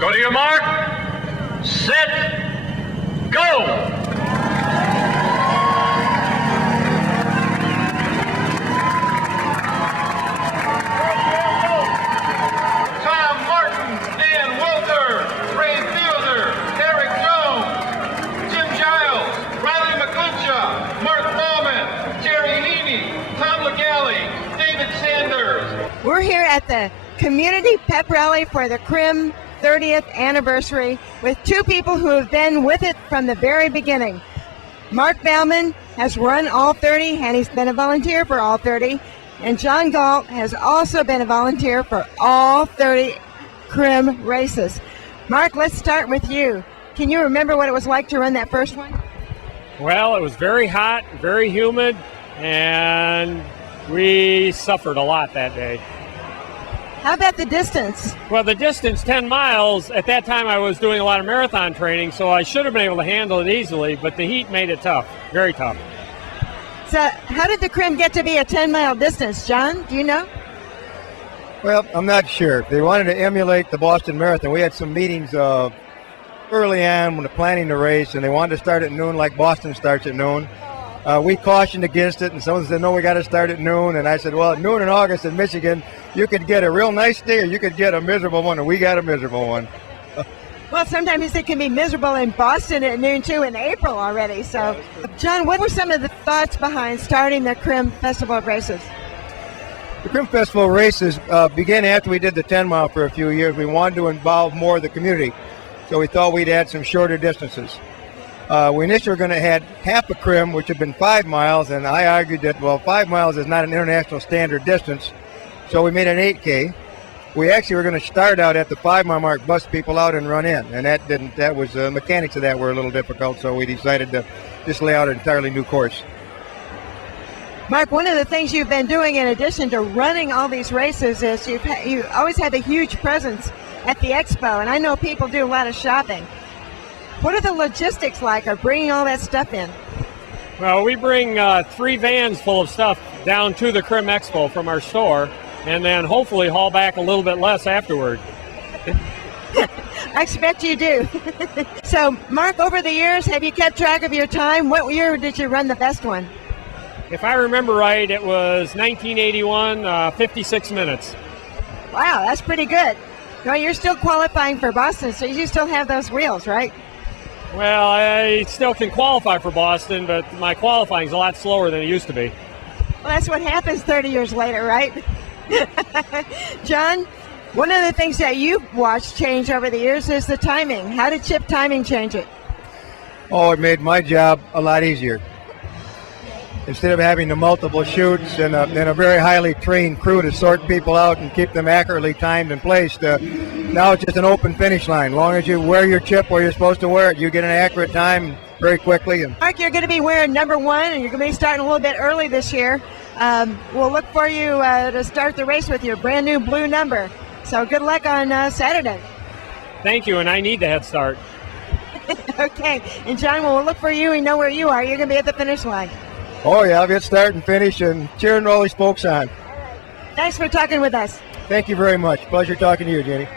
Go to your mark. Set. Go. We're here at the Community Pep Rally for the Crim 30th anniversary with two people who have been with it from the very beginning. Mark Bauman has run all 30, and he's been a volunteer for all 30. And John Galt has also been a volunteer for all 30 Crim races. Mark, let's start with you. Can you remember what it was like to run that first one? Well, it was very hot, very humid, and we suffered a lot that day. How about the distance? Well, the distance, 10 miles, at that time I was doing a lot of marathon training, so I should have been able to handle it easily, but the heat made it tough, very tough. So how did the Crim get to be a 10-mile distance, John? Do you know? Well, I'm not sure. They wanted to emulate the Boston Marathon. We had some meetings early on when planning the race, and they wanted to start at noon like Boston starts at noon. We cautioned against it, and someone said, no, we got to start at noon. And I said, well, at noon in August in Michigan, you could get a real nice day or you could get a miserable one, and we got a miserable one. Well, sometimes it can be miserable in Boston at noon, too, in April already. So, John, what were some of the thoughts behind starting the Crim Festival of Races? The Crim Festival races began after we did the 10-mile for a few years. We wanted to involve more of the community, so we thought we'd add some shorter distances. We initially were going to have half a Crim, which had been 5 miles, and I argued that, well, 5 miles is not an international standard distance, so we made an 8K. We actually were going to start out at the 5-mile mark, bust people out and run in, and that was the mechanics of that were a little difficult, so we decided to just lay out an entirely new course. Mark, one of the things you've been doing in addition to running all these races is you always have a huge presence at the expo, and I know people do a lot of shopping. What are the logistics like of bringing all that stuff in? Well, we bring 3 vans full of stuff down to the Crim Expo from our store, and then hopefully haul back a little bit less afterward. I expect you do. So, Mark, over the years, have you kept track of your time? What year did you run the best one? If I remember right, it was 1981, 56 minutes. Wow, that's pretty good. No, you're still qualifying for Boston, so you still have those wheels, right? Well, I still can qualify for Boston, but my qualifying is a lot slower than it used to be. Well, that's what happens 30 years later, right? John, one of the things that you've watched change over the years is the timing. How did chip timing change it? Oh, it made my job a lot easier. Instead of having the multiple chutes and a very highly trained crew to sort people out and keep them accurately timed and placed, now it's just an open finish line. As long as you wear your chip where you're supposed to wear it, you get an accurate time very quickly. Mark, you're going to be wearing number 1, and you're going to be starting a little bit early this year. We'll look for you to start the race with your brand new blue number. So good luck on Saturday. Thank you, and I need the head start. Okay, and John, we'll look for you. We know where you are. You're going to be at the finish line. Oh, yeah, I'll get start and finish and cheering all these folks on. Thanks for talking with us. Thank you very much. Pleasure talking to you, Jenny.